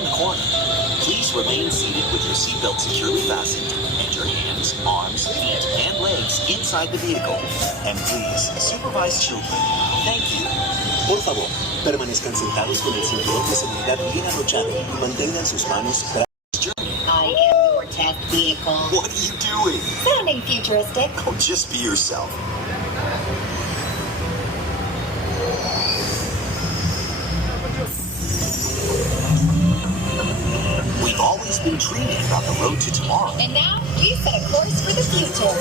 around the corner. Please remain seated with your seatbelt securely fastened and your hands, arms, feet, and legs inside the vehicle. And please, supervise children. Thank you. Por favor, permanezcan sentados con el cinturón de seguridad bien abrochado y mantengan sus manos. I am your test vehicle. What are you doing? Sounding futuristic. Oh, just be yourself. We've always been dreaming about the road to tomorrow. And now we set a course for the future.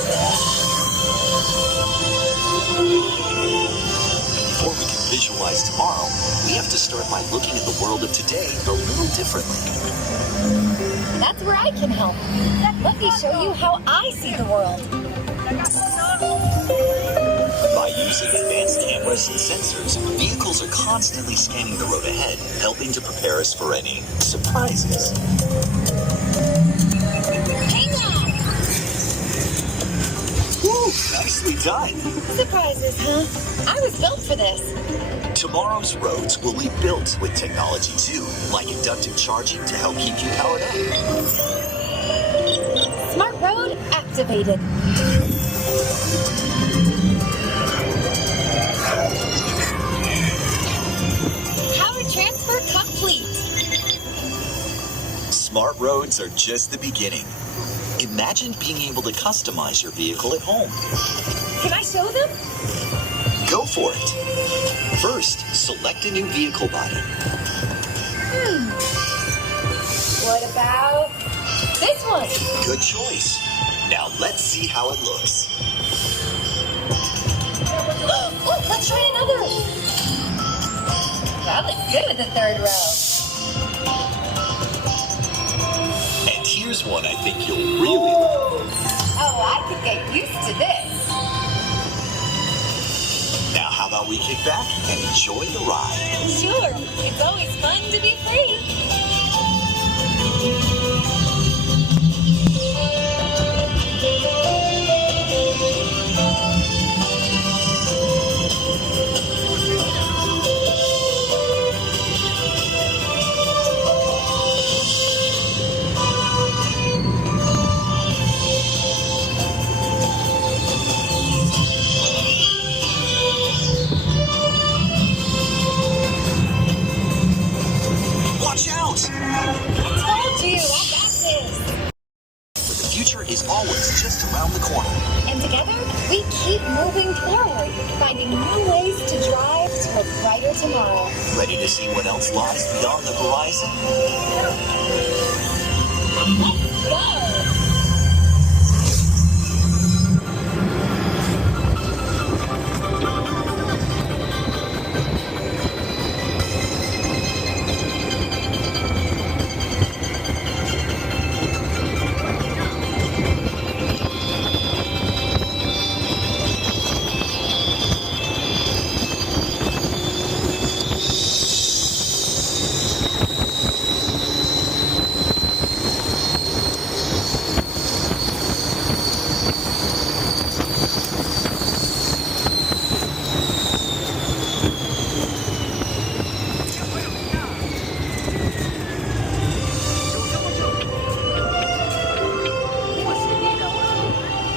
Before we can visualize tomorrow, we have to start by looking at the world of today a little differently. That's where I can help. Let me show you how I see the world. By using advanced cameras and sensors, vehicles are constantly scanning the road ahead, helping to prepare us for any surprises. Hang on! Woo, nicely done. Surprises, huh? I was built for this. Tomorrow's roads will be built with technology too, like inductive charging to help keep you powered up. Smart road activated. Power transfer complete. Smart roads are just the beginning. Imagine being able to customize your vehicle at home. Can I show them? Go for it. First, select a new vehicle body. What about this one? Good choice. Now let's see how it looks. Oh, let's try another. That looks good with the third row. And here's one I think you'll really love. Oh, I could get used to this. Now how about we kick back and enjoy the ride? Sure, it's always fun to be free. Watch out! Told you, I got this. But the future is always just around the corner. And together, we keep moving forward, finding new ways to drive to a brighter tomorrow. Ready to see what else lies beyond the horizon? Let's go!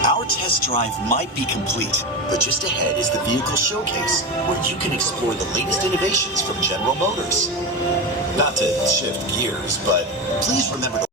Our test drive might be complete, but just ahead is the vehicle showcase, where you can explore the latest innovations from General Motors. Not to shift gears, but please remember to